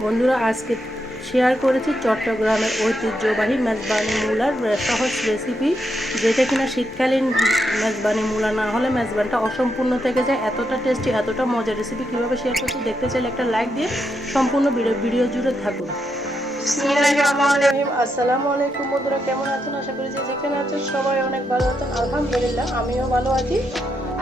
বন্ধুরা আজকে শেয়ার করেছি চট্টগ্রামের ঐতিহ্যবাহী মেজবানি মূলার সহজ রেসিপি, যেটা কিনা শীতকালীন মেজবানি মূলা না হলে মেজবানটা অসম্পূর্ণ থেকে যায়। এতটা টেস্টি, এতটা মজার রেসিপি কীভাবে শেয়ার করছি দেখতে চাইলে একটা লাইক দিয়ে সম্পূর্ণ ভিডিও জুড়ে থাকুন। আসসালামু আলাইকুম বন্ধুরা, কেমন আছেন? আশা করি যে যেখানে আছেন সবাই অনেক ভালো আছেন। আলহামদুলিল্লাহ আমিও ভালো আছি।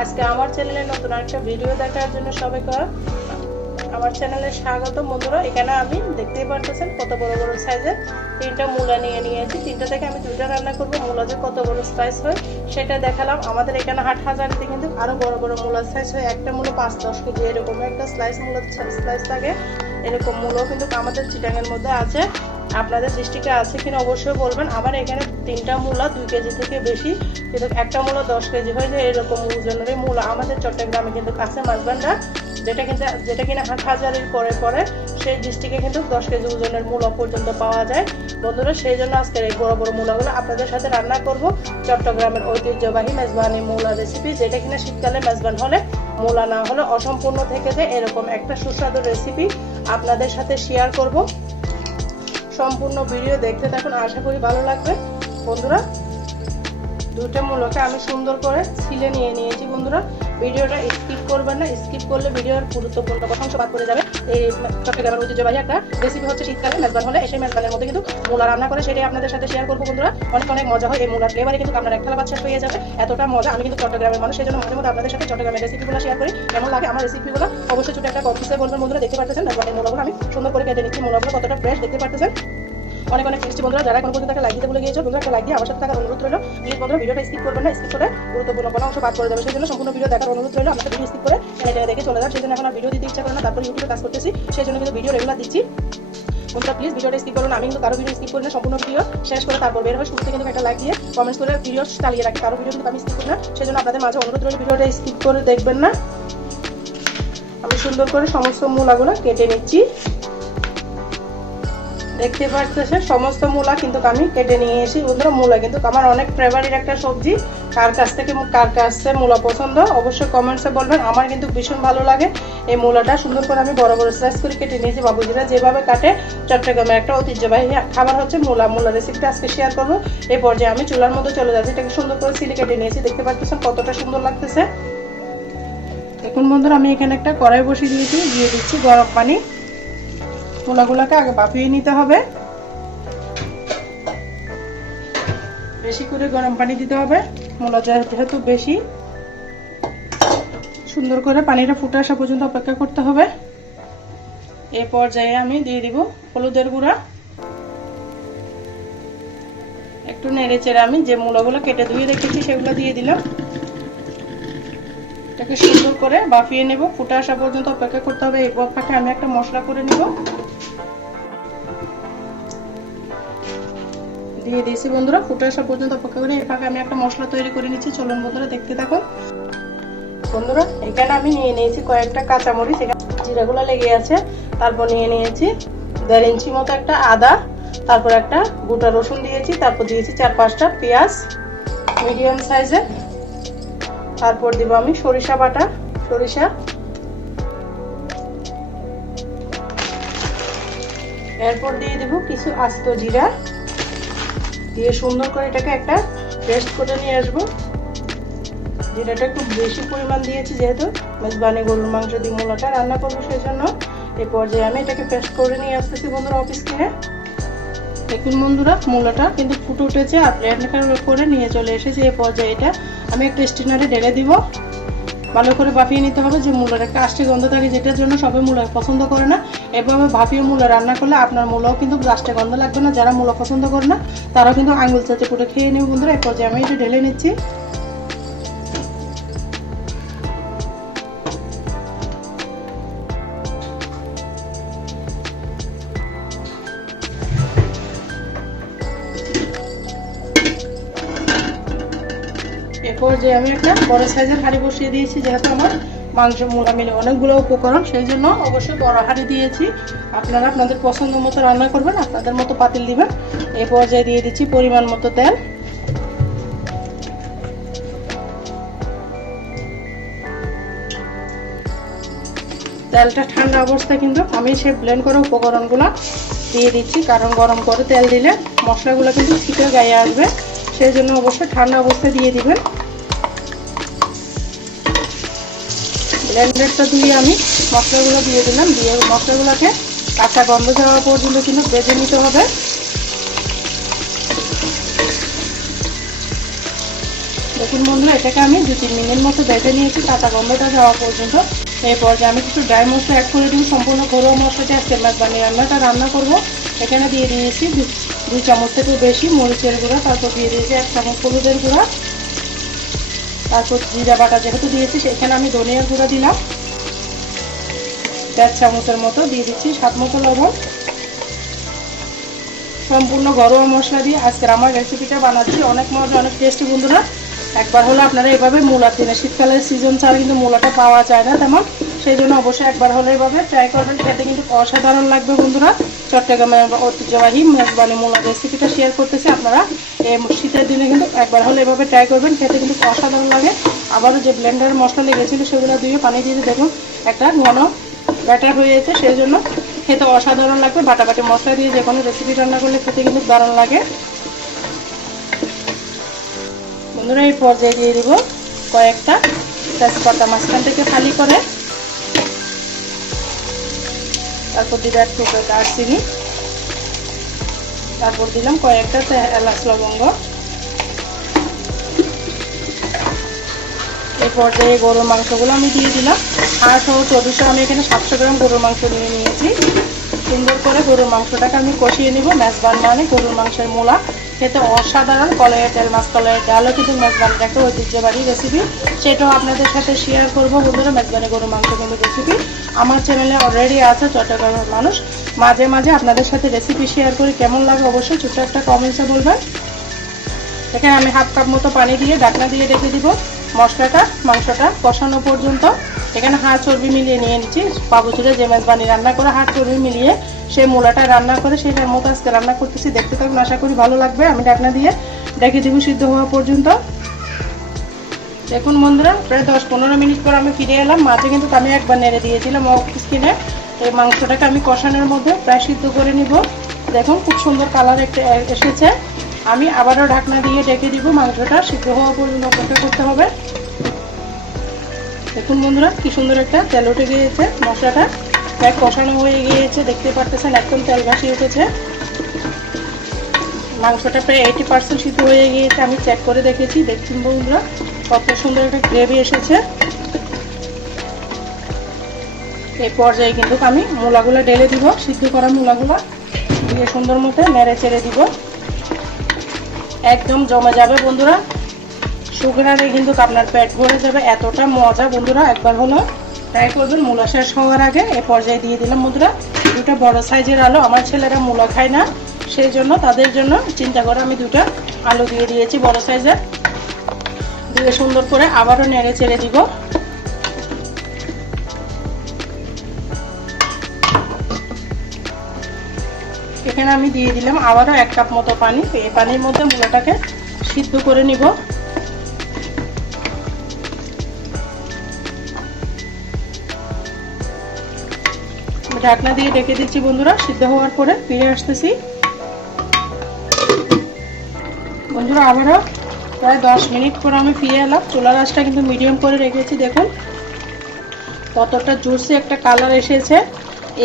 আজকে আমার চ্যানেলে নতুন একটা ভিডিও দেখার জন্য সবাইকে আমার চ্যানেলে স্বাগত। বন্ধুরা এখানে আমি দেখতেই পারতেছেন কত বড় বড় সাইজের তিনটা মূলা নিয়ে নিয়েছি। তিনটা থেকে আমি দুইটা রান্না করব। মূলা যে কত বড় সাইজ হয় সেটা দেখালাম। আমাদের এখানে হাটহাজারিতে কিন্তু আরো বড় বড় মূলার সাইজ হয়। একটা মূলা 5-10 কেজি এরকম একটা স্লাইস মূলার স্লাইস থাকে। এরকম মূলাও কিন্তু আমাদের চিটাঙের মধ্যে আছে। আপনাদের ডিস্ট্রিক্টে আছে কিনা অবশ্যই বলবেন। আমার এখানে তিনটা মূলা 2 কেজি থেকে বেশি, কিন্তু একটা মূলা 10 কেজি হয়ে যায়। এরকম ওজনের মূলা আমাদের চট্টগ্রামে কিন্তু কাছে মাছবান্ডা, যেটা কিনা হাটহাজারির পরে সেই ডিস্ট্রিক্টে কিন্তু 10 কেজি ওজনের মূলা পর্যন্ত পাওয়া যায়। বন্ধুরা সেই জন্য আজকের এই বড় বড় মূলাগুলো আপনাদের সাথে রান্না করব। চট্টগ্রামের ঐতিহ্যবাহী মেজবানি মূলা রেসিপি, যেটা কিনা শীতকালে মেজবান হলে মূলা না হলে অসম্পূর্ণ থেকে যায়। এরকম একটা সুস্বাদু রেসিপি আপনাদের সাথে শেয়ার করব। সম্পূর্ণ ভিডিও দেখতে থাকুন, আশা করি ভালো লাগবে। বন্ধুরা দুটো মূলাকে আমি সুন্দর করে ছিলে নিয়ে নিয়েছি। বন্ধুরা ভিডিওটা স্কিপ করবেন না, স্কিপ করলে ভিডিওর গুরুত্বপূর্ণ অংশ বাদ পড়ে যাবে। এই চট্টগ্রামের ঐতিহ্যবাহী একটা রেসিপি হচ্ছে শীতকালে মেজবান হলে সেই মেজবানের মধ্যে কিন্তু মূলা রান্না করে সেটাই আপনাদের সাথে শেয়ার করবো। বন্ধুরা অনেক অনেক মজা হয়। এই মূলার ফ্লেভারে কিন্তু আপনার এক থালা ভাত শেষ হয়ে যাবে, এতটা মজা। আমি কিন্তু চট্টগ্রামের মানুষ, সেই জন্য মাঝে মধ্যে আপনাদের সাথে চট্টগ্রামের রেসিপিগুলো শেয়ার করি। কেমন লাগে আমার রেসিপিগুলো অবশ্যই ছোট একটা কমেন্টসে বলবেন। বন্ধুরা দেখতে পাচ্ছেন মেজবানের মূলাগুলো আমি সুন্দর করে কেটে নিচ্ছি। মূলাগুলো কতটা ফ্রেশ দেখতে পাচ্ছেন, অনেক অনেক টেস্টি। বন্ধুরা যারা কোনো পর্যন্ত একটা লাইক দিতে ভুলে গিয়েছো, বন্ধুরা একটা লাইক দিয়ে আমার সাথে থাকার অনুরোধ রইল। প্লিজ বন্ধুরা ভিডিওটা স্কিপ করবেন না, স্কিপ করে গুরুত্বপূর্ণ কোনো অংশ বাদ করে যাবে। সেই জন্য সম্পূর্ণ ভিডিও দেখার অনুরোধ রইল। আপনাদের ভিডিও স্কিপ করে এটা দেখে চলে যান। সেই জন্য এখন আর ভিডিও দিতে ইচ্ছা করে না, তারপর ইউটিউবে কাজ করতেছি, সেই জন্য কিন্তু ভিডিও রেগুলার দিচ্ছি। বন্ধুরা প্লিজ ভিডিওটা স্কিপ করুন। আমি কিন্তু কারো ভিডিও স্কিপ করি না, সম্পূর্ণ ভিডিও শেষ করে তারপর বের হয়। শুরুতে কিন্তু একটা লাইক দিয়ে কমেন্টস করে ভিডিও চালিয়ে রাখি। কারো ভিডিও কিন্তু আমি স্কিপ করি না, সেই জন্য আপনাদের মাঝে অনুরোধ রইল ভিডিওটা স্কিপ করে দেখবেন না। আমি সুন্দর করে সমস্ত মূলাগুলো কেটে নিচ্ছি। দেখতে পাচ্ছেন সমস্ত মূলা কিন্তু আমি কেটে নিয়ে এসেছি। বন্ধুরা মূলা কিন্তু আমার অনেক ফেভারিট একটা সবজি। কার কাছে মূলা পছন্দ অবশ্যই কমেন্টসে বলবেন। আমার কিন্তু ভীষণ ভালো লাগে এই মূলাটা। সুন্দর করে আমি বড় বড় স্লাইস করে কেটে নিয়েছি। বাবুজিরা যেভাবে কাটে, চট্টগ্রামের একটা ঐতিহ্যবাহী খাবার হচ্ছে মূলা। মূলা রেসিপিটা আজকে শেয়ার করবো। এই পর্যায়ে আমি চুলার মধ্যে চলে যাচ্ছি। এটাকে সুন্দর করে সিলে কেটে নিয়েছি। দেখতে পাচ্ছেন কতটা সুন্দর লাগতেছে। এখন বন্ধুরা আমি এখানে একটা কড়াই বসিয়ে দিয়েছি, দিয়ে দিচ্ছি গরম পানি। মূলাগুলোকে আগে ভাপিয়ে নিতে হবে, বেশি করে গরম পানি দিতে হবে। মূলা যেহেতু বেশি, সুন্দর করে পানিটা ফুটে আসা পর্যন্ত অপেক্ষা করতে হবে। এই পর্যায়ে আমি দিয়ে দিব হলুদের গুঁড়া। একটু নেড়ে চেড়ে আমি যে মূলাগুলো কেটে ধুয়ে রেখেছি সেগুলো দিয়ে দিলাম। এটাকে সুন্দর করে ভাপিয়ে নেব, ফুটে আসা পর্যন্ত অপেক্ষা করতে হবে। এই ফাঁকে আমি একটা মশলা করে নিব। দিয়ে দিয়েছি বন্ধুরা, ফুটে আসা পর্যন্ত অপেক্ষা করে এই ফাঁকে আমি একটা মশলা তৈরি করে নিচ্ছি। চলুন বন্ধুরা দেখতে থাকুন। বন্ধুরা এখানে আমি নিয়ে নিয়েছি কয়েকটা কাঁচামরিচ, এখানে জিরাগুলো লেগে আছে। তারপর নিয়ে নিয়েছি 1.5 ইঞ্চি মতো একটা আদা, তারপর একটা গোটা রসুন দিয়েছি, তারপর দিয়েছি 4-5টা পেঁয়াজ মিডিয়াম সাইজের। তারপর দিব আমি সরিষা বাটা, সরিষা। এরপর দিয়ে দেব কিছু আস্ত জিরা, দিয়ে সুন্দর করে এটাকে একটা পেস্ট করে নিয়ে আসবো। জিরাটা একটু বেশি পরিমাণ দিয়েছি, যেহেতু মেজবানি গরুর মাংস দিয়ে মূলাটা রান্না করবো, সেই জন্য। এই পর্যায়ে আমি এটাকে পেস্ট করে নিয়ে আসতেছি বন্ধুরা অফ স্ক্রিনে। দেখুন বন্ধুরা মূলাটা কিন্তু ফুটে উঠেছে আর প্লেট করে নিয়ে চলে এসেছে। এই পর্যায়ে এটা আমি একটা স্টিনারে ঢেলে দিব। ভালো করে ভাপিয়ে নিতে হবে, যে মূলার একটা আষ্টে গন্ধ থাকে, যেটার জন্য সবাই মূলা পছন্দ করে না। এভাবে ভাপিয়ে মূলা রান্না করলে আপনার মূলাও কিন্তু আষ্টে গন্ধ লাগবে না। যারা মূলা পছন্দ করে না তারাও কিন্তু আঙুল চাচে পুরো খেয়ে নেবে। বন্ধুরা এই পর্যায়ে আমি এটা ঢেলে নিচ্ছি। এরপর যে আমি একটা বড় সাইজের হাঁড়ি বসিয়ে দিয়েছি, যেহেতু আমার মাংস মূলা মিলে অনেকগুলো উপকরণ, সেই জন্য অবশ্যই বড় হাঁড়ি দিয়েছি। আপনারা আপনাদের পছন্দ মতো রান্না করবেন, আপনাদের মতো পাতিল দিবেন। এই পর্যায়ে দিয়ে দিচ্ছি পরিমাণ মতো তেল। তেলটা ঠান্ডা অবস্থায় কিন্তু আমি সে ব্লেন্ড করা উপকরণগুলো দিয়ে দিচ্ছি, কারণ গরম করে তেল দিলে মশলাগুলো কিন্তু ছিটে গায়ে আসবে, সেই জন্য অবশ্যই ঠান্ডা অবস্থায় দিয়ে দিবেন। ব্লেন্ডারটা দিয়ে আমি মশলাগুলো দিয়ে দিলাম, দিয়ে মশলাগুলোকে কাঁচা গন্ধ যাওয়া পর্যন্ত কিন্তু ভেজে নিতে হবে। দেখুন বন্ধুরা, এটাকে আমি 2-3 মিনিট মতো ভেজে নিয়েছি কাঁচা গন্ধটা যাওয়া পর্যন্ত। এরপর যে আমি কিছু ড্রাই মশলা অ্যাড করে দিই, সম্পূর্ণ ঘরোয়া মশলাটি আজকে মেজবানি রান্নাটা রান্না করব। এখানে দিয়ে দিয়েছি 2 চামচ থেকে বেশি মরিচের গুঁড়া, তারপর দিয়ে দিয়েছি 1 চামচ হলুদের গুঁড়া, তারপর জিরা বাটা যেহেতু দিয়েছি সেখানে আমি ধনিয়ার গুঁড়া দিলাম 1.5 চামচের মতো, দিয়ে দিচ্ছি স্বাদ মতো লবণ। সম্পূর্ণ ঘরোয়া মশলা দিয়ে আজকের আমার রেসিপিটা বানাচ্ছি, অনেক মজা, অনেক টেস্টি। বন্ধুরা একবার হলে আপনারা এভাবে মূলার দিনে, শীতকালের সিজন ছাড়া কিন্তু মূলাটা পাওয়া যায় না তেমন, সেই জন্য অবশ্যই একবার হলে এভাবে ট্রাই করবেন, খেতে কিন্তু অসাধারণ লাগবে। বন্ধুরা চট্টগ্রামের ঐতিহ্যবাহী মেজবানি মূলার রেসিপিটা শেয়ার করতেছি, আপনারা এই শীতের দিনে কিন্তু একবার হলে এভাবে ট্রাই করবেন, খেতে কিন্তু অসাধারণ লাগে। আবারও যে ব্লেন্ডারের মশলা লেগেছিলো সেগুলো দিয়ে পানি দিয়ে দেখুন একটা ঘন ব্যাটার হয়ে যেতে, সেই জন্য খেতে অসাধারণ লাগবে। বাটাবাটি মশলা দিয়ে যে কোনো রেসিপি রান্না করলে খেতে কিন্তু দারুণ লাগে। বন্ধুরা এই পর্যায়ে দিয়ে দিব কয়েকটা তেজপাতা মাঝখান থেকে খালি করে, তারপর দিব একটু দারচিনি, তারপর দিলাম কয়েকটা এলাচ লবঙ্গ। এই পর্যায়ে গরুর মাংসগুলো আমি দিয়ে দিলাম, আর সহ চর্বিসহ আমি এখানে 700 গ্রাম গরুর মাংস নিয়ে নিয়েছি। সুন্দর করে গরুর মাংসটাকে আমি কষিয়ে নিব। মেজবান মানে গরুর মাংসের মূলা, খেতে অসাধারণ। কলাইয়ের তেল মাছ কলাইয়ের ডালও কিন্তু মেজবানের একটা ঐতিহ্যবাহী রেসিপি, সেটাও আপনাদের সাথে শেয়ার করবো। বন্ধুরা মেজবানি গরুর মাংস কিন্তু রেসিপি আমার চ্যানেলে অলরেডি আছে। চট্টগ্রামের মানুষ মাঝে মাঝে আপনাদের সাথে রেসিপি শেয়ার করি, কেমন লাগে অবশ্যই ছোট্ট একটা কমেন্টসে বলবেন। এখানে আমি 1/2 কাপ মতো পানি দিয়ে ঢাকনা দিয়ে রেখে দিব মশলাটা মাংসটা কষানো পর্যন্ত। এখানে হাড় চর্বি মিলিয়ে নিয়ে নিচ্ছি, বাবুচুরে যে মেজবানি রান্না করে হাড় চর্বি মিলিয়ে সেই মূলাটা রান্না করে সেটার মতো আজকে রান্না করতেছি, দেখতে থাকুন, আশা করি ভালো লাগবে। আমি ঢাকনা দিয়ে রেখে দিব সিদ্ধ হওয়া পর্যন্ত। দেখুন বন্ধুরা প্রায় 10-15 মিনিট পর আমি ফিরে এলাম। মাঝে কিন্তু আমি একবার নেড়ে দিয়েছিলাম অফ স্কিনে। এই মাংসটাকে আমি কষানোর মধ্যে প্রায় সিদ্ধ করে নিব। দেখুন খুব সুন্দর কালার একটা এসেছে। আমি আবারও ঢাকনা দিয়ে ঢেকে দিব, মাংসটা সিদ্ধ হওয়া পর্যন্ত অপেক্ষা করতে হবে। দেখুন বন্ধুরা কি সুন্দর একটা তেল উঠে গিয়েছে, মশলাটা প্রায় কষানো হয়ে গিয়েছে, দেখতে পারতেছেন একদম তেল ভাসিয়ে উঠেছে। মাংসটা প্রায় 80% সিদ্ধ হয়ে গিয়েছে, আমি চেক করে দেখেছি। দেখুন বন্ধুরা কত সুন্দর একটা গ্রেভি এসেছে। এই পর্যায়ে কিন্তু আমি মূলাগুলো ঢেলে দিব, সিদ্ধ করা মূলাগুলো দিয়ে সুন্দর মতো নেড়ে চেড়ে দিব, একদম জমে যাবে বন্ধুরা। সুগারে কিন্তু আপনার পেট ভরে যাবে, এতটা মজা। বন্ধুরা একবার হলো ট্রাই করবেন। মূলা শেষ হওয়ার আগে এই পর্যায়ে দিয়ে দিলাম বন্ধুরা 2টা বড় সাইজের আলু। আমার ছেলেরা মূলা খায় না, সেই জন্য তাদের জন্য চিন্তা করে আমি 2টা আলু দিয়ে দিয়েছি বড় সাইজের। দিয়ে সুন্দর করে আবারও নেড়ে চেড়ে দিব। এখানে আমি দিয়ে দিলাম আবারও 1 কাপ মতো পানি। এই পানির মধ্যে মূলাটাকে সিদ্ধ করে নিব। ঢাকনা দিয়ে ঢেকে দিচ্ছি বন্ধুরা, সিদ্ধ হওয়ার পরে ফিরে আসতেছি। বন্ধুরা আবারও প্রায় 10 মিনিট পর আমি ফিরে এলাম। চুলার আঁচটা কিন্তু মিডিয়াম করে রেখেছি। দেখুন কতটা জুসি একটা কালার এসেছে।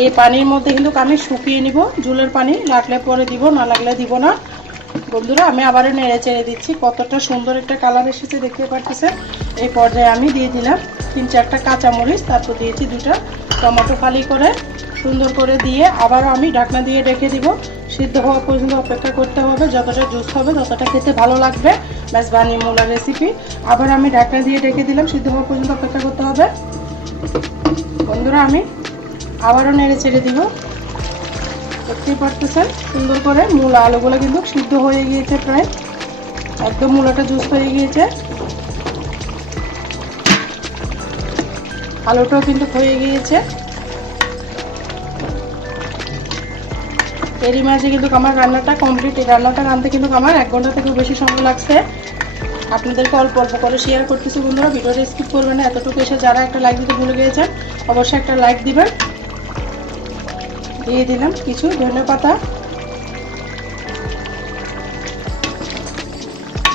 এই পানির মধ্যে কিন্তু আমি শুকিয়ে নিব, ঝোলের পানি লাগলে পরে দিব, না লাগলে দিব না। বন্ধুরা আমি আবারও নেড়ে চেড়ে দিচ্ছি, কতটা সুন্দর একটা কালার এসেছে দেখতে পাচ্ছেন। এই পর্যায়ে আমি দিয়ে দিলাম 3-4টা কাঁচামরিচ, তারপর দিয়েছি 2টা টমেটো ফালি করে সুন্দর করে দিয়ে আবারও আমি ঢাকনা দিয়ে রেখে দিব। সিদ্ধ হওয়া পর্যন্ত অপেক্ষা করতে হবে, যতটা জুস হবে ততটা খেতে ভালো লাগবে মেজবানি মূলার রেসিপি। আবার আমি ঢাকনা দিয়ে রেখে দিলাম, সিদ্ধ হওয়া পর্যন্ত অপেক্ষা করতে হবে। বন্ধুরা আমি আবারও নেড়ে ছেড়ে দিব, দেখতেই পারতেছেন সুন্দর করে মূলা আলুগুলো কিন্তু সিদ্ধ হয়ে গিয়েছে, প্রায় একদম মূলাটা জুস হয়ে গিয়েছে। আলুটাও কিন্তু হয়ে গিয়েছে। এরই মাঝে কিন্তু আমার রান্নাটা কমপ্লিট। এই রান্নাটা রাঁধতে কিন্তু আমার 1 ঘন্টা থেকেও বেশি সময় লাগছে। আপনাদেরকে অল্প অল্প করে শেয়ার করতেছি বন্ধুরা, ভিডিওটা স্কিপ করবেন না। এতটুকু এসে যারা একটা লাইক দিতে ভুলে গিয়েছেন অবশ্যই একটা লাইক দিবেন। দিয়ে দিলাম কিছু ধনেপাতা।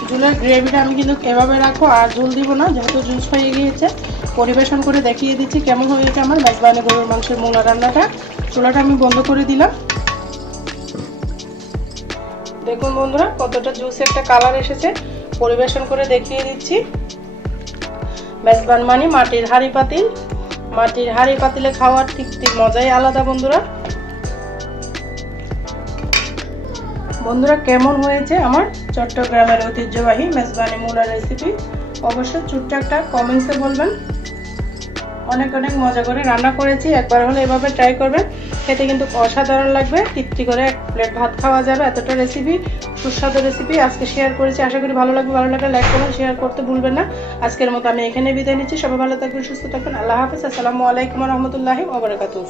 ঝোলের গ্রেভিটা আমি কিন্তু এভাবে রাখবো, আর ঝোল দিব না, যেহেতু জুস হয়ে গিয়েছে। পরিবেশন করে দেখিয়ে দিচ্ছি কেমন হয়েছে আমার মেজবানি গরুর মাংসের মূলা রান্নাটা। চুলাটা আমি বন্ধ করে দিলাম। দেখুন বন্ধুরা কতটা জুসি একটা কালার এসেছে। পরিবেশন করে দেখিয়ে দিচ্ছি। মেজবান মানে মাটির হাঁড়ি পাতিল, মাটির হাঁড়ি পাতিলে খাওয়ার ঠিক মজাই আলাদা বন্ধুরা। বন্ধুরা কেমন হয়েছে আমার চট্টগ্রামের ঐতিহ্যবাহী মেজবানি মূলার রেসিপি, অবশ্যই ছোট্ট একটা কমেন্টসে বলবেন। অনেক অনেক মজা করে রান্না করেছি, একবার হলে এভাবে ট্রাই করবেন, খেতে কিন্তু অসাধারণ লাগবে। তৃপ্তি করে এক প্লেট ভাত খাওয়া যাবে, এতটা রেসিপি, সুস্বাদু রেসিপি আজকে শেয়ার করেছি। আশা করি ভালো লাগবে, ভালো লাগলে লাইক করবেন, শেয়ার করতে ভুলবেন না। আজকের মতো আমি এখানে বিদায় নিচ্ছি। সবাই ভালো থাকবেন, সুস্থ থাকবেন। আল্লাহ হাফেজ। আসসালামু আলাইকুম ওয়া রাহমাতুল্লাহি ওয়া বারাকাতুহু।